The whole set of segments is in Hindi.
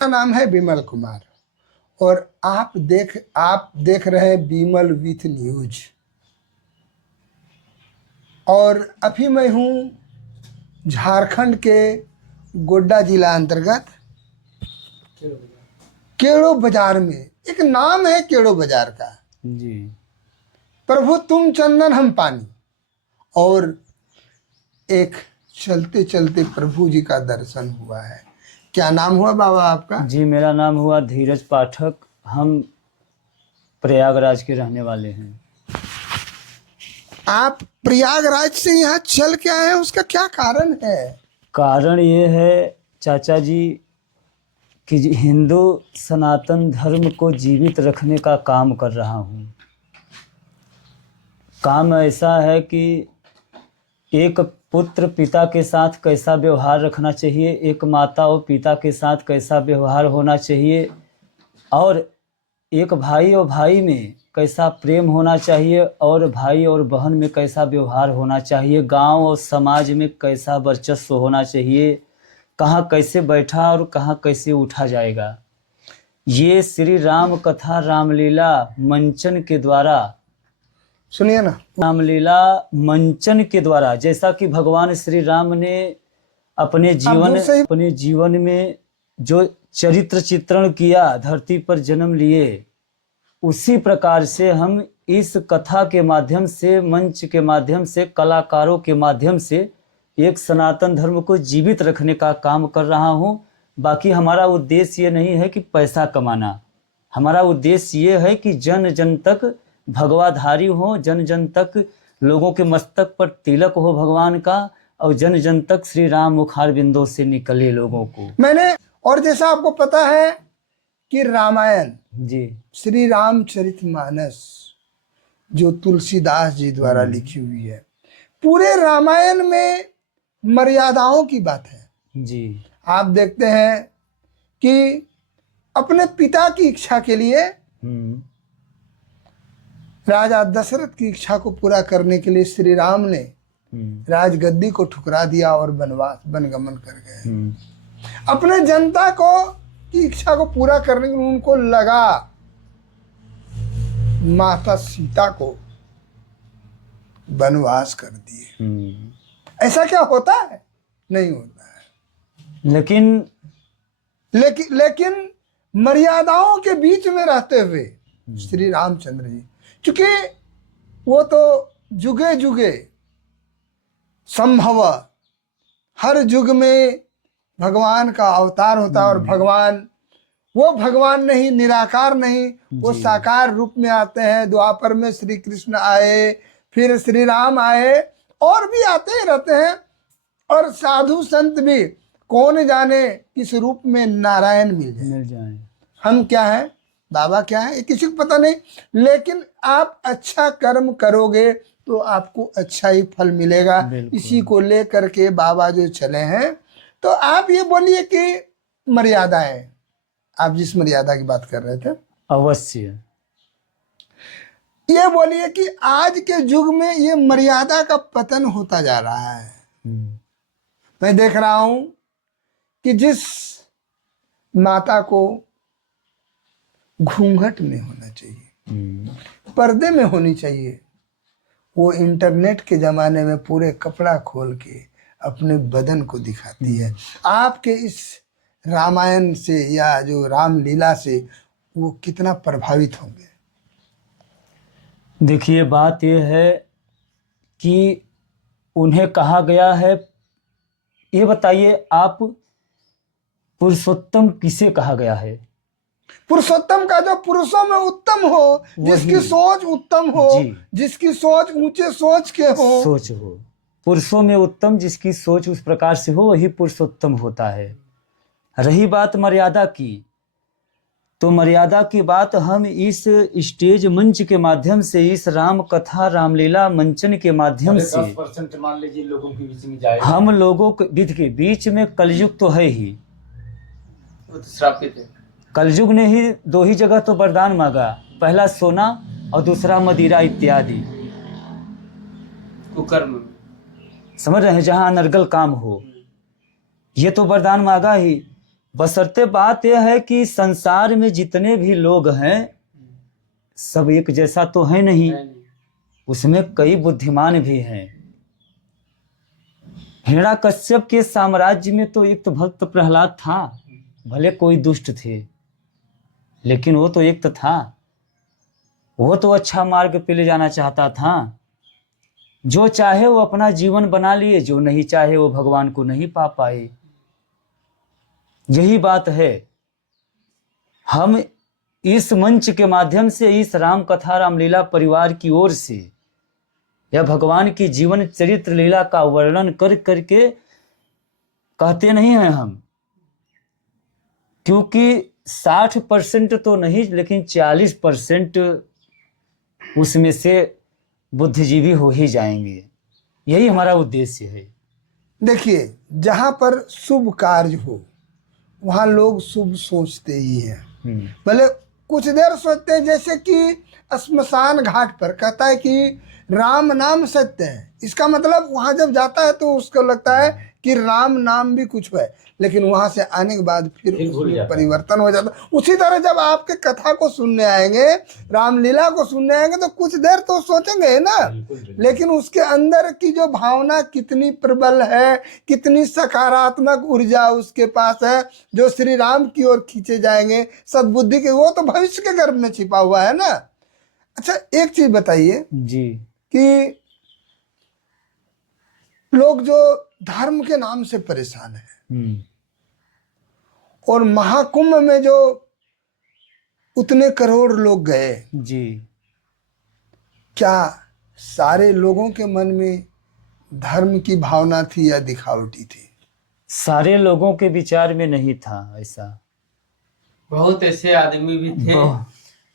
मेरा नाम है विमल कुमार और आप देख रहे हैं विमल विथ न्यूज। और अभी मैं हूँ झारखंड के गोड्डा जिला अंतर्गत केड़ो बाजार में। एक नाम है केड़ो बाजार का जी। प्रभु तुम चंदन हम पानी। और एक चलते चलते प्रभु जी का दर्शन हुआ है। क्या नाम हुआ बाबा आपका? जी, मेरा नाम हुआ धीरज पाठक। हम प्रयागराज के रहने वाले हैं। आप प्रयागराज से यहाँ चल के आए हैं, उसका क्या कारण है? कारण ये है चाचा जी कि हिंदू सनातन धर्म को जीवित रखने का काम कर रहा हूँ। काम ऐसा है कि एक पुत्र पिता के साथ कैसा व्यवहार रखना चाहिए, एक माता और पिता के साथ कैसा व्यवहार होना चाहिए, और एक भाई और भाई में कैसा प्रेम होना चाहिए, और भाई और बहन में कैसा व्यवहार होना चाहिए, गांव और समाज में कैसा वर्चस्व होना चाहिए, कहाँ कैसे बैठा और कहाँ कैसे उठा जाएगा। ये श्री राम कथा रामलीला मंचन के द्वारा, सुनिए ना, रामलीला मंचन के द्वारा, जैसा कि भगवान श्री राम ने अपने जीवन में जो चरित्र चित्रण किया, धरती पर जन्म लिए, उसी प्रकार से हम इस कथा के माध्यम से, मंच के माध्यम से, कलाकारों के माध्यम से एक सनातन धर्म को जीवित रखने का काम कर रहा हूँ। बाकी हमारा उद्देश्य ये नहीं है कि पैसा कमाना। हमारा उद्देश्य ये है कि जन जन तक भगवाधारी हो, जन जन तक लोगों के मस्तक पर तिलक हो भगवान का, और जन जन तक श्री राम मुखार बिंदों से निकले लोगों को। और जैसा आपको पता है कि रामायण जी, श्री रामचरितमानस जो तुलसीदास जी द्वारा लिखी हुई है, पूरे रामायण में मर्यादाओं की बात है। जी, आप देखते हैं कि अपने पिता की इच्छा के लिए, राजा दशरथ की इच्छा को पूरा करने के लिए श्री राम ने राजगद्दी को ठुकरा दिया और वनगमन कर गए। अपने जनता को की इच्छा को पूरा करने के लिए उनको लगा माता सीता को वनवास कर दिए। ऐसा क्या होता है? नहीं होता है। लेकिन मर्यादाओं के बीच में रहते हुए श्री रामचंद्र जी, चूंकि वो तो जुगे जुगे संभव हर युग में भगवान का अवतार होता है, और वो भगवान नहीं, निराकार नहीं, वो साकार रूप में आते हैं। द्वापर में श्री कृष्ण आए, फिर श्री राम आए, और भी आते ही रहते हैं। और साधु संत भी कौन जाने किस रूप में नारायण मिल जाए। हम क्या हैं, बाबा क्या है, ये किसी को पता नहीं। लेकिन आप अच्छा कर्म करोगे तो आपको अच्छा ही फल मिलेगा। इसी को लेकर के बाबा जो चले हैं। तो आप ये बोलिए कि मर्यादाएं, आप जिस मर्यादा की बात कर रहे थे, अवश्य ये बोलिए कि आज के युग में ये मर्यादा का पतन होता जा रहा है। मैं देख रहा हूं कि जिस माता को घूंघट में होना चाहिए, पर्दे में होनी चाहिए, वो इंटरनेट के जमाने में पूरे कपड़ा खोल के अपने बदन को दिखाती है। आपके इस रामायण से या जो रामलीला से वो कितना प्रभावित होंगे? देखिए, बात यह है कि उन्हें कहा गया है, ये बताइए आप, पुरुषोत्तम किसे कहा गया है? पुरुषोत्तम का जो पुरुषों में उत्तम हो, जिसकी सोच उत्तम हो, जिसकी सोच ऊंचे सोच हो। पुरुषों में उत्तम जिसकी सोच उस प्रकार से हो, वही पुरुषोत्तम होता है। रही बात मर्यादा की, तो मर्यादा की बात हम इस स्टेज मंच के माध्यम से, इस राम कथा रामलीला मंचन के माध्यम से 10% मान लीजिए लोगों के बीच में जाएगा। हम लोगों के बीच में कलयुग तो है ही, वो तो श्रापित है। कलयुग ने ही दो ही जगह तो वरदान मांगा, पहला सोना और दूसरा मदिरा इत्यादि, कुकर्म, समझ रहे हैं, जहां अनर्गल काम हो। ये तो वरदान मांगा ही बशर्ते बात यह है कि संसार में जितने भी लोग हैं सब एक जैसा तो है नहीं, उसमें कई बुद्धिमान भी हैं। हिरण्यकश्यप के साम्राज्य में तो एक तो भक्त प्रहलाद था, भले कोई दुष्ट थे लेकिन वो तो एक तो था, वो तो अच्छा मार्ग पे ले जाना चाहता था। जो चाहे वो अपना जीवन बना लिए, जो नहीं चाहे वो भगवान को नहीं पा पाए। यही बात है। हम इस मंच के माध्यम से, इस राम कथा रामलीला परिवार की ओर से या भगवान की जीवन चरित्र लीला का वर्णन कर करके कहते नहीं हैं हम, क्योंकि 60% तो नहीं लेकिन 40% उसमें से बुद्धिजीवी हो ही जाएंगे। यही हमारा उद्देश्य है। देखिए, जहाँ पर शुभ कार्य हो वहाँ लोग शुभ सोचते ही हैं। भले कुछ देर सोचते हैं, जैसे कि श्मशान घाट पर कहता है कि राम नाम सत्य है। इसका मतलब वहाँ जब जाता है तो उसको लगता है कि राम नाम भी कुछ है, लेकिन वहाँ से आने के बाद फिर उसमें परिवर्तन हो जाता है। उसी तरह जब आपके कथा को सुनने आएंगे, रामलीला को सुनने आएंगे, तो कुछ देर तो सोचेंगे ना, लेकिन उसके अंदर की जो भावना कितनी प्रबल है, कितनी सकारात्मक ऊर्जा उसके पास है, जो श्री राम की ओर खींचे जाएंगे सद्बुद्धि के, वो तो भविष्य के गर्भ में छिपा हुआ है ना। अच्छा, एक चीज बताइए जी कि लोग जो धर्म के नाम से परेशान है और महाकुंभ में जो उतने करोड़ लोग गए जी, क्या सारे लोगों के मन में धर्म की भावना थी या दिखावटी थी? सारे लोगों के विचार में नहीं था ऐसा। बहुत ऐसे आदमी भी थे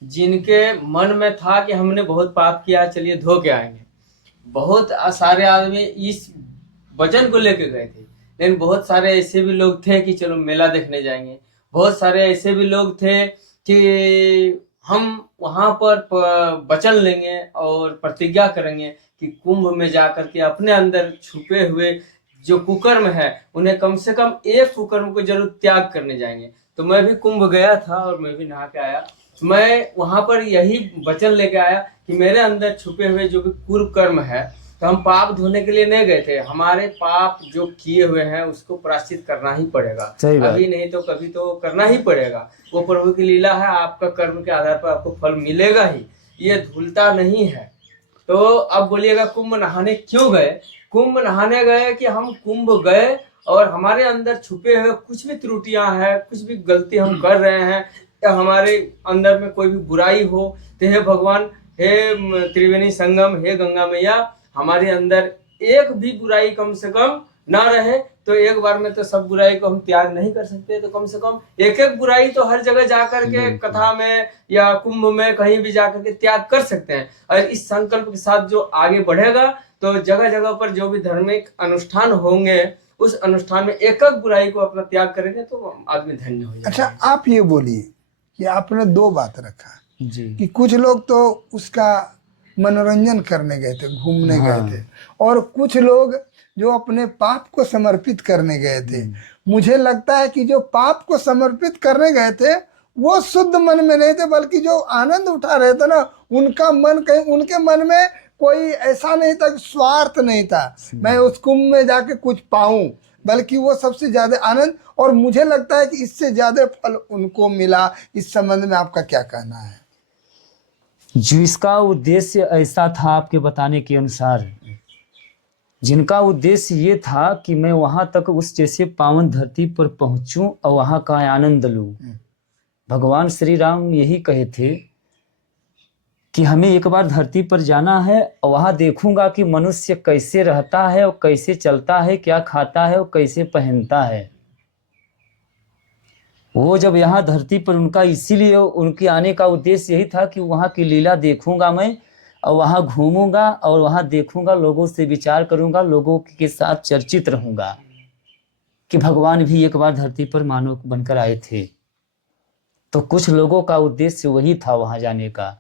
जिनके मन में था कि हमने बहुत पाप किया, चलिए धो के आएंगे। बहुत सारे आदमी इस वजन को लेके गए थे, लेकिन बहुत सारे ऐसे भी लोग थे कि चलो मेला देखने जाएंगे। बहुत सारे ऐसे भी लोग थे कि हम वहां पर वचन लेंगे और प्रतिज्ञा करेंगे कि कुंभ में जाकर के अपने अंदर छुपे हुए जो कुकर्म है उन्हें कम से कम एक कुकर्म को जरूर त्याग करने जाएंगे। तो मैं भी कुंभ गया था और मैं भी नहा के आया। मैं वहां पर यही वचन लेके आया कि मेरे अंदर छुपे हुए जो भी कुकर्म है, तो हम पाप धोने के लिए नहीं गए थे। हमारे पाप जो किए हुए हैं उसको प्रायश्चित करना ही पड़ेगा, अभी नहीं तो कभी तो करना ही पड़ेगा। वो प्रभु की लीला है, आपका कर्म के आधार पर आपको फल मिलेगा ही, ये धुलता नहीं है। तो अब बोलिएगा कुंभ नहाने क्यों गए? कुंभ नहाने गए कि हम कुंभ गए और हमारे अंदर छुपे हुए कुछ भी त्रुटियां हैं, कुछ भी गलती हम कर रहे हैं, या हमारे अंदर में कोई भी बुराई हो, तो हे भगवान, हे त्रिवेणी संगम, हे गंगा मैया, हमारे अंदर एक भी बुराई कम से कम ना रहे। तो एक बार में तो सब बुराई को हम त्याग नहीं कर सकते, तो कम से कम एक एक बुराई तो हर जगह जाकर के कथा में या कुंभ में कहीं भी जाकर के त्याग कर सकते हैं। और इस संकल्प के साथ जो आगे बढ़ेगा तो जगह जगह पर जो भी धार्मिक अनुष्ठान होंगे उस अनुष्ठान में एक एक बुराई को अपना त्याग करेंगे तो आदमी धन्य हो जाएगा। अच्छा, आप ये बोलिए कि आपने दो बात रखा जी कि कुछ लोग तो उसका मनोरंजन करने गए थे, घूमने गए थे, और कुछ लोग जो अपने पाप को समर्पित करने गए थे। मुझे लगता है कि जो पाप को समर्पित करने गए थे वो शुद्ध मन में नहीं थे, बल्कि जो आनंद उठा रहे थे ना, उनका मन कहीं, उनके मन में कोई ऐसा नहीं था कि स्वार्थ नहीं था, मैं उस कुंभ में जाके कुछ पाऊं, बल्कि वो सबसे ज्यादा आनंद, और मुझे लगता है कि इससे ज्यादा फल उनको मिला। इस संबंध में आपका क्या कहना है? जो इसका उद्देश्य ऐसा था आपके बताने के अनुसार, जिनका उद्देश्य ये था कि मैं वहां तक उस जैसे पावन धरती पर पहुंचूं और वहां का आनंद लूं। भगवान श्री राम यही कहे थे कि हमें एक बार धरती पर जाना है और वहां देखूंगा कि मनुष्य कैसे रहता है और कैसे चलता है, क्या खाता है और कैसे पहनता है। वो जब यहाँ धरती पर उनका, इसीलिए उनके आने का उद्देश्य यही था कि वहाँ की लीला देखूंगा मैं और वहाँ घूमूंगा और वहाँ देखूंगा, लोगों से विचार करूंगा, लोगों के साथ चर्चित रहूंगा कि भगवान भी एक बार धरती पर मानव बनकर आए थे। तो कुछ लोगों का उद्देश्य वही था वहां जाने का,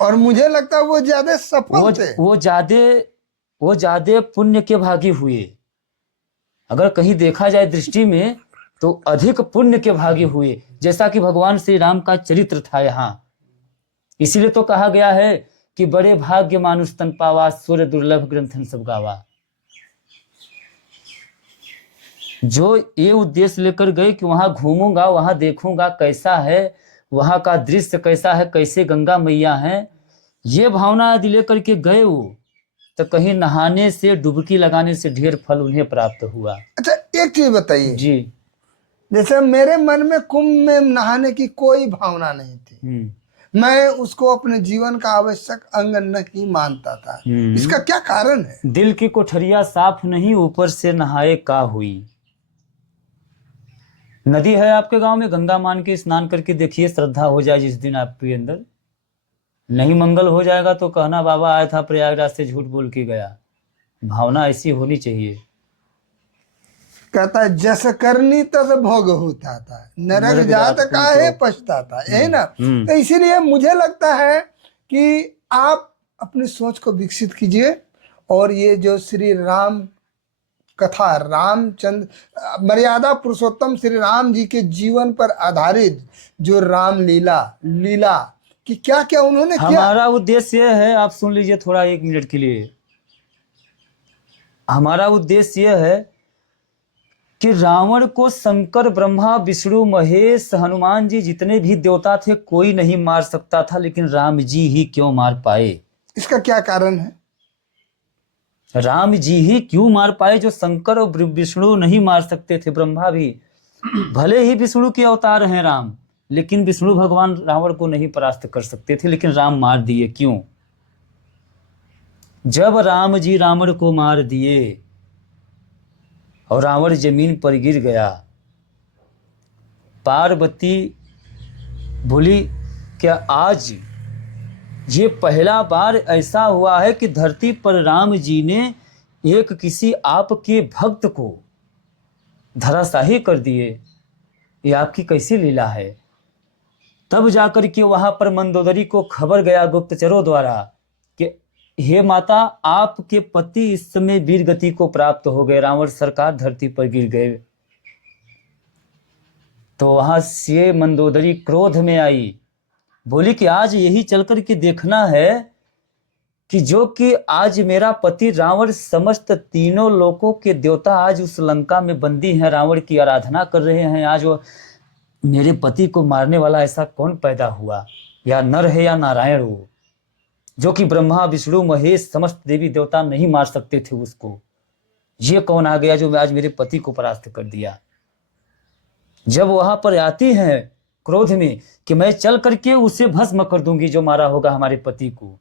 और मुझे लगता है वो ज्यादा सफल थे। वो ज्यादा पुण्य के भागी हुए। अगर कहीं देखा जाए दृष्टि में तो अधिक पुण्य के भागी हुए, जैसा कि भगवान श्री राम का चरित्र था यहाँ। इसीलिए तो कहा गया है कि बड़े भाग्य मानुष तन पावा, सूर्य दुर्लभ ग्रंथन सब गावा। जो ये उद्देश्य लेकर गए कि वहां घूमूंगा, वहां देखूंगा कैसा है, वहां का दृश्य कैसा है, कैसे गंगा मैया हैं, ये भावना यदि लेकर के गए वो, तो कहीं नहाने से, डुबकी लगाने से ढेर फल उन्हें प्राप्त हुआ। अच्छा एक चीज बताइए जी। जैसे मेरे मन में कुंभ में नहाने की कोई भावना नहीं थी, मैं उसको अपने जीवन का आवश्यक अंग नहीं मानता था, इसका क्या कारण है? दिल की कोठरिया साफ नहीं, ऊपर से नहाए का हुई। नदी है आपके गांव में, गंगा मान के स्नान करके देखिए, श्रद्धा हो जाए जिस दिन आपके अंदर। नहीं मंगल हो जाएगा तो कहना बाबा आया था प्रयागराज से, झूठ बोल के गया। भावना ऐसी होनी चाहिए। कहता है जस करनी तस भोग होता था, नरक जात काहे पछताता, यही ना। तो इसीलिए मुझे लगता है कि आप अपनी सोच को विकसित कीजिए, और ये जो श्री राम कथा, रामचंद्र मर्यादा पुरुषोत्तम श्री राम जी के जीवन पर आधारित जो राम लीला कि क्या क्या उन्होंने किया। हमारा उद्देश्य यह है, आप सुन लीजिए थोड़ा 1 मिनट के लिए। हमारा उद्देश्य यह है कि रावण को शंकर, ब्रह्मा, विष्णु, महेश, हनुमान जी, जितने भी देवता थे कोई नहीं मार सकता था, लेकिन राम जी ही क्यों मार पाए? इसका क्या कारण है? राम जी ही क्यों मार पाए, जो शंकर और विष्णु नहीं मार सकते थे? ब्रह्मा भी, भले ही विष्णु के अवतार हैं राम, लेकिन विष्णु भगवान रावण को नहीं परास्त कर सकते थे, लेकिन राम मार दिए। क्यों? जब राम जी रावण को मार दिए और रावण जमीन पर गिर गया, पार्वती बोली क्या आज ये पहला बार ऐसा हुआ है कि धरती पर राम जी ने एक किसी आपके भक्त को धराशाही कर दिए, ये आपकी कैसी लीला है? तब जाकर के वहां पर मंदोदरी को खबर गया गुप्तचरों द्वारा कि हे माता, आपके पति इस समय वीर गति को प्राप्त हो गए, रावण सरकार धरती पर गिर गए। तो वहां से मंदोदरी क्रोध में आई, बोली कि आज यही चलकर के देखना है कि जो कि आज मेरा पति रावण, समस्त तीनों लोकों के देवता आज उस लंका में बंदी हैं, रावण की आराधना कर रहे हैं, आज वो मेरे पति को मारने वाला ऐसा कौन पैदा हुआ? या नर है या नारायण हो, जो कि ब्रह्मा, विष्णु, महेश, समस्त देवी देवता नहीं मार सकते थे उसको। ये कौन आ गया जो आज मेरे पति को परास्त कर दिया? जब वहां पर आती हैं क्रोध में कि मैं चल करके उसे भस्म कर दूंगी जो मारा होगा हमारे पति को।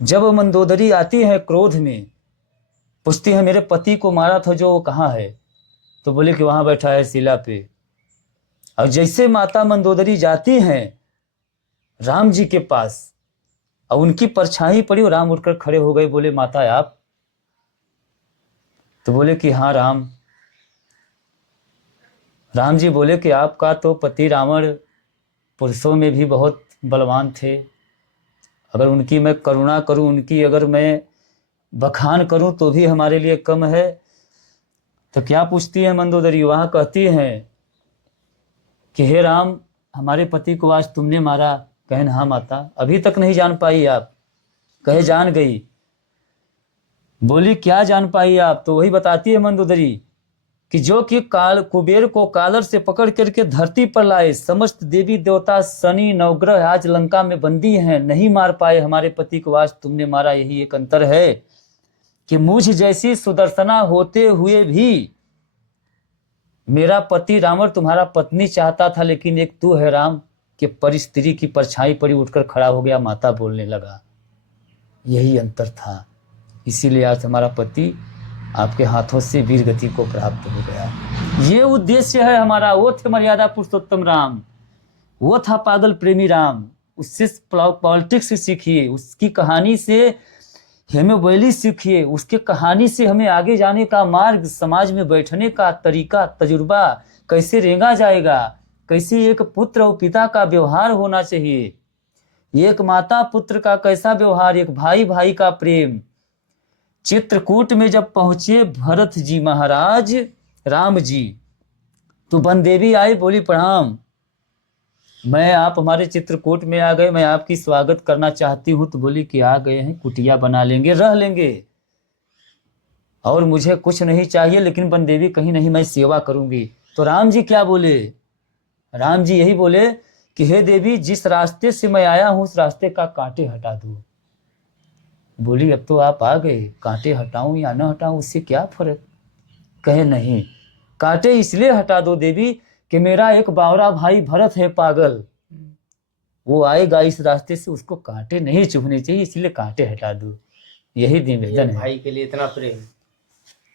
जब मंदोदरी आती है क्रोध में, पूछती है मेरे पति को मारा था जो, वो कहाँ है? तो बोले कि वहां बैठा है शिला पे। और जैसे माता मंदोदरी जाती हैं राम जी के पास और उनकी परछाई पड़ी और राम उठकर खड़े हो गए, बोले माता आप? तो बोले कि हाँ राम। राम जी बोले कि आपका तो पति रावण पुरुषों में भी बहुत बलवान थे, अगर उनकी मैं करुणा करूं, उनकी अगर मैं बखान करूं तो भी हमारे लिए कम है। तो क्या पूछती है मंदोदरी? वहां कहती हैं कि हे राम, हमारे पति को आज तुमने मारा। कहें हाँ माता। अभी तक नहीं जान पाई आप? कहे जान गई। बोली क्या जान पाई आप? तो वही बताती है मंदोदरी कि जो कि काल कुबेर को कालर से पकड़ करके धरती पर लाए, समस्त देवी देवता, शनि, नवग्रह आज लंका में बंदी हैं, नहीं मार पाए हमारे पति को, आज तुमने मारा। यही एक अंतर है कि मुझ जैसी सुदर्शना होते हुए भी मेरा पति रावण तुम्हारा पत्नी चाहता था, लेकिन एक तू है राम कि पर स्त्री की परछाई पड़ी, उठकर खड़ा हो गया, माता बोलने लगा। यही अंतर था। इसीलिए आज हमारा पति आपके हाथों से वीर गति को प्राप्त हो गया। ये उद्देश्य है हमारा। वो थे मर्यादा पुरुषोत्तम राम, वो था पागल प्रेमी राम। उससे पॉलिटिक्स सीखिए, उसकी कहानी से हेमोबैली सीखिए, उसके कहानी से हमें आगे जाने का मार्ग, समाज में बैठने का तरीका, तजुर्बा, कैसे रेंगा जाएगा, कैसे एक पुत्र और पिता का व्यवहार होना चाहिए, एक माता पुत्र का कैसा व्यवहार, एक भाई भाई का प्रेम। चित्रकूट में जब पहुंचे भरत जी महाराज, राम जी तो वन देवी आई, बोली प्रणाम, मैं आप हमारे चित्रकूट में आ गए, मैं आपकी स्वागत करना चाहती हूँ। तो बोली कि आ गए हैं, कुटिया बना लेंगे, रह लेंगे, और मुझे कुछ नहीं चाहिए, लेकिन वन देवी कहीं नहीं, मैं सेवा करूंगी। तो राम जी क्या बोले? राम जी यही बोले कि हे देवी, जिस रास्ते से मैं आया हूँ उस रास्ते का कांटे हटा दो। बोली अब तो आप आ गए, कांटे हटाऊं या न हटाऊं उससे क्या फर्क? कहे नहीं, कांटे इसलिए हटा दो देवी कि मेरा एक बावरा भाई भरत है पागल, वो आएगा इस रास्ते से, उसको कांटे नहीं चुभने चाहिए, इसलिए कांटे हटा दो। यही निवेदन है भाई के लिए इतना प्रेम।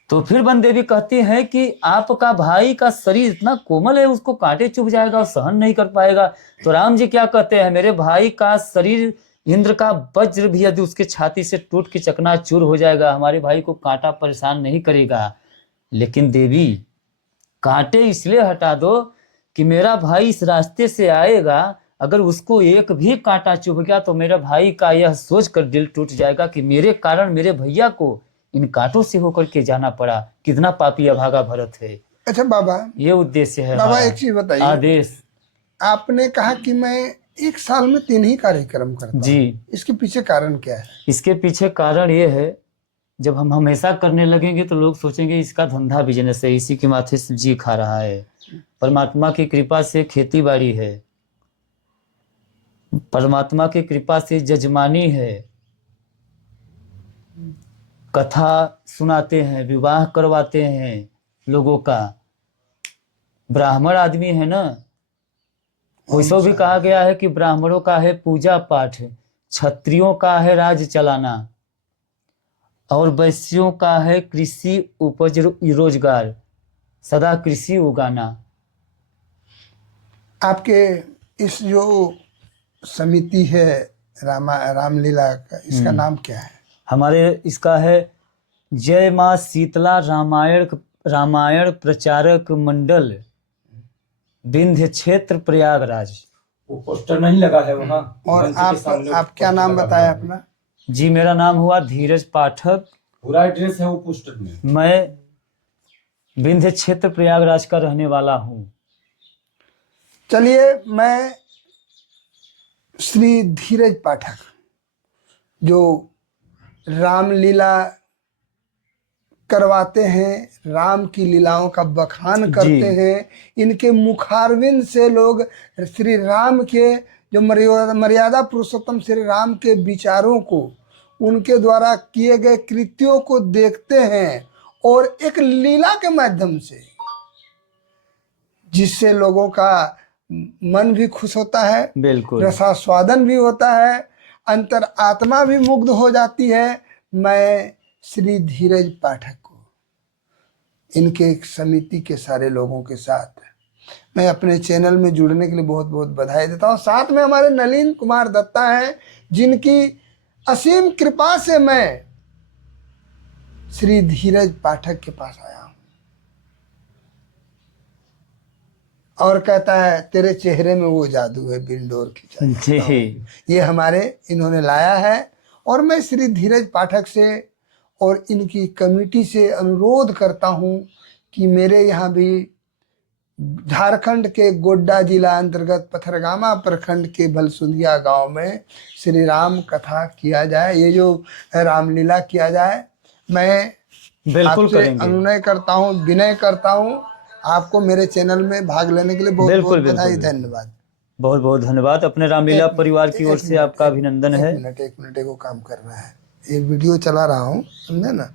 तो फिर वन देवी कहती है कि आपका भाई का शरीर इतना कोमल है, उसको कांटे चुभ जाएगा और सहन नहीं कर पाएगा। तो राम जी क्या कहते हैं, मेरे भाई का शरीर इंद्र का वज्र भी यदि उसके छाती से टूट के चकनाचूर हो जाएगा, हमारे भाई को कांटा परेशान नहीं करेगा। लेकिन देवी, कांटे इसलिए हटा दो कि मेरा भाई इस रास्ते से आएगा, अगर उसको एक भी कांटा चुभ गया तो मेरे भाई का यह सोचकर दिल टूट जाएगा कि मेरे कारण मेरे भैया को इन कांटों से होकर के जाना पड़ा, कितना पापी अभागा भरत है। अच्छा बाबा, ये उद्देश्य है बाबा हमारा। एक चीज बताइए, आदेश। आपने कहा कि मैं एक साल में 3 ही कार्यक्रम करता हूं। जी, इसके पीछे कारण क्या है? इसके पीछे कारण ये है, जब हम हमेशा करने लगेंगे तो लोग सोचेंगे इसका धंधा बिजनेस है, इसी के माथे से जी खा रहा है। परमात्मा की कृपा से खेती बाड़ी है, परमात्मा की कृपा से जजमानी है, कथा सुनाते हैं, विवाह करवाते हैं लोगों का, ब्राह्मण आदमी है ना। वैसो भी कहा गया है कि ब्राह्मणों का है पूजा पाठ, क्षत्रियों का है राज चलाना, और वैश्यों का है कृषि उपज रोजगार, सदा कृषि उगाना। आपके इस जो समिति है रामलीला का, इसका नाम क्या है? हमारे इसका है जय माँ शीतला रामायण प्रचारक मंडल, विंध्य क्षेत्र प्रयागराज। वो पोस्टर नहीं लगा है वहाँ। और आप क्या नाम बताया अपना? जी, मेरा नाम हुआ धीरज पाठक, पूरा एड्रेस है वो पोस्टर में। मैं विंध्य क्षेत्र प्रयागराज का रहने वाला हूँ। चलिए, मैं श्री धीरज पाठक जो रामलीला करवाते हैं, राम की लीलाओं का बखान करते हैं, इनके मुखारविंद से लोग श्री राम के जो मर्यादा पुरुषोत्तम श्री राम के विचारों को, उनके द्वारा किए गए कृत्यों को देखते हैं, और एक लीला के माध्यम से जिससे लोगों का मन भी खुश होता है, बिल्कुल, रसास्वादन भी होता है, अंतर आत्मा भी मुग्ध हो जाती है। मैं श्री धीरज पाठक को, इनके एक समिति के सारे लोगों के साथ मैं अपने चैनल में जुड़ने के लिए बहुत बहुत बधाई देता हूँ। साथ में हमारे नलिन कुमार दत्ता हैं, जिनकी असीम कृपा से मैं श्री धीरज पाठक के पास आया हूँ, और कहता है तेरे चेहरे में वो जादू है, बिंडोर की। ये हमारे इन्होंने लाया है, और मैं श्री धीरज पाठक से और इनकी कमेटी से अनुरोध करता हूँ कि मेरे यहाँ भी झारखंड के गोड्डा जिला अंतर्गत पथरगामा प्रखंड के भलसुंदिया गांव में श्री राम कथा किया जाए, ये जो रामलीला किया जाए। मैं बिल्कुल आपसे अनुनय करता हूँ, विनय करता हूँ, आपको मेरे चैनल में भाग लेने के लिए बहुत बहुत बधाई, धन्यवाद। बहुत बहुत धन्यवाद। अपने रामलीला परिवार की ओर से आपका अभिनंदन है। एक मिनट, एक काम करना है, ये वीडियो चला रहा हूँ, समझे ना।